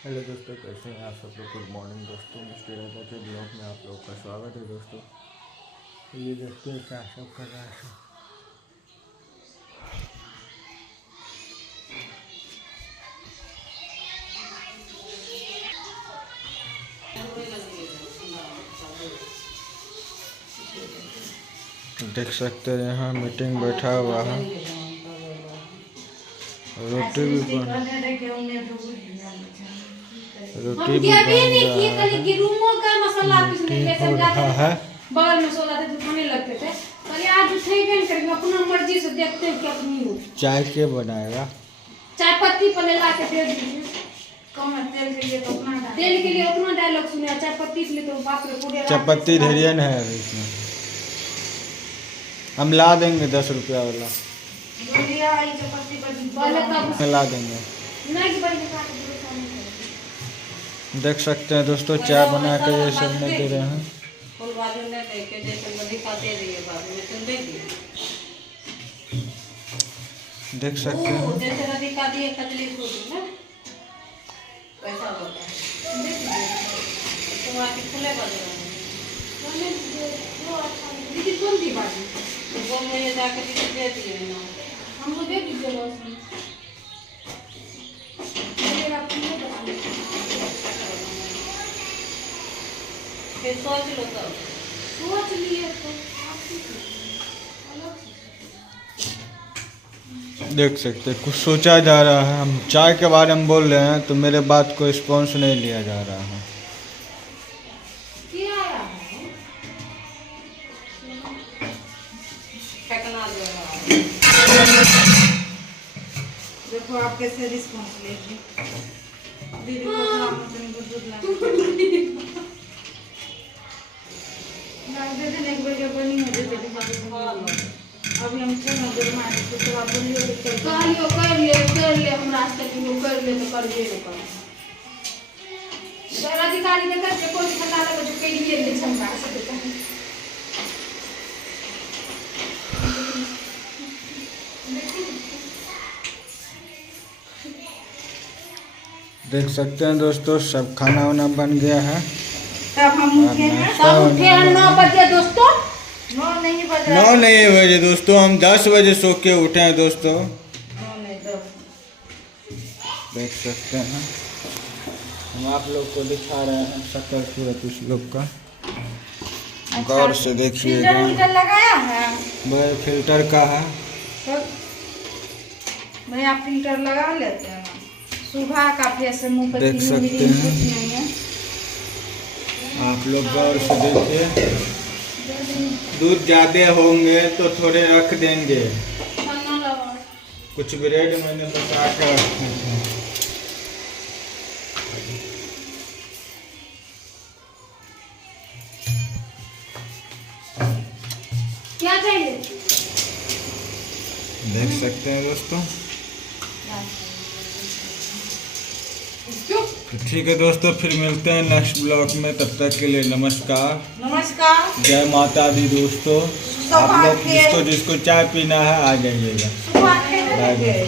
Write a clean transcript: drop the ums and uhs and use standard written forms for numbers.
Hello दोस्तों, कैसे हैं आप सब लोग। गुड मॉर्निंग दोस्तों, मिस्टर राजा के ब्लॉग में आप लोगों का स्वागत है दोस्तों। ये देखते हैं क्या सब कर रहा है। देख सकते हैं यहाँ मीटिंग बैठा हुआ है, रोटी भी बन रहा है। बगल में सोला थे तो खाने लगते थे। पर आज उठेंगे नहीं करेंगे, अपना मर्जी से देखते हैं क्या अपनी हो। चाय के बनाएगा, चाय पत्ती पहले ला के दे दीजिए। कम है तेल के लिए तो अपना तेल के लिए अपना डायलॉग सुनिए, चाय पत्ती के लिए तो बाप रे पूरे चाय पत्ती धैर्य है अभी इसमें। हम ला देंगे 10 रुपया वाला, ला देंगे। देख सकते हैं दोस्तों, चाय बना के ये सब नहीं दे रहे हैं। देख सकते हैं दीदी कौन सी बात हमको दे दीजिए। सोच लिए तो देख सकते हैं, कुछ सोचा जा रहा है। हम चाय के बारे में बोल रहे हैं तो मेरे बात को रिस्पॉन्स नहीं लिया जा रहा है। देखो आप कैसे रिस्पॉन्स लेगी दीदी को एक बजे बनी है अभी हम क्यों नजर मारे तो आप बोलिए कहलियो कर ले हम रास्ते में कर ले तो कर दे कर सर अधिकारी के करके कोई खंडा लगे जो के लिए ले क्षमता से देख सकते हैं दोस्तों, सब खाना वाना बन गया है। तब हम उठे हैं 9 बजे दोस्तों। 9 नहीं बजे दोस्तों, हम 10 बजे सो के उठे हैं दोस्तों। 9 नहीं 10। देख सकते हैं, हम आप लोग को दिखा रहे हैं शक्ल सूरत उस लोग का। गौर से देखिएगा, फिल्टर लगाया है वह फिल्टर का है। भैया फिल्टर लगा लेते हैं, सुबह का फेस मुंह पे देख सकते हैं आप लोग, गौर से देखिए। दूध ज़्यादा होंगे तो थोड़े रख देंगे। कुछ ब्रेड मैंने बचा कर रखे थे। क्या चाहिए देख सकते हैं दोस्तों। तो ठीक है दोस्तों, फिर मिलते हैं नेक्स्ट ब्लॉग में। तब तक के लिए नमस्कार, जय माता दी दोस्तों। आप लोग जिसको जिसको चाय पीना है आ जाइएगा। Bye bye.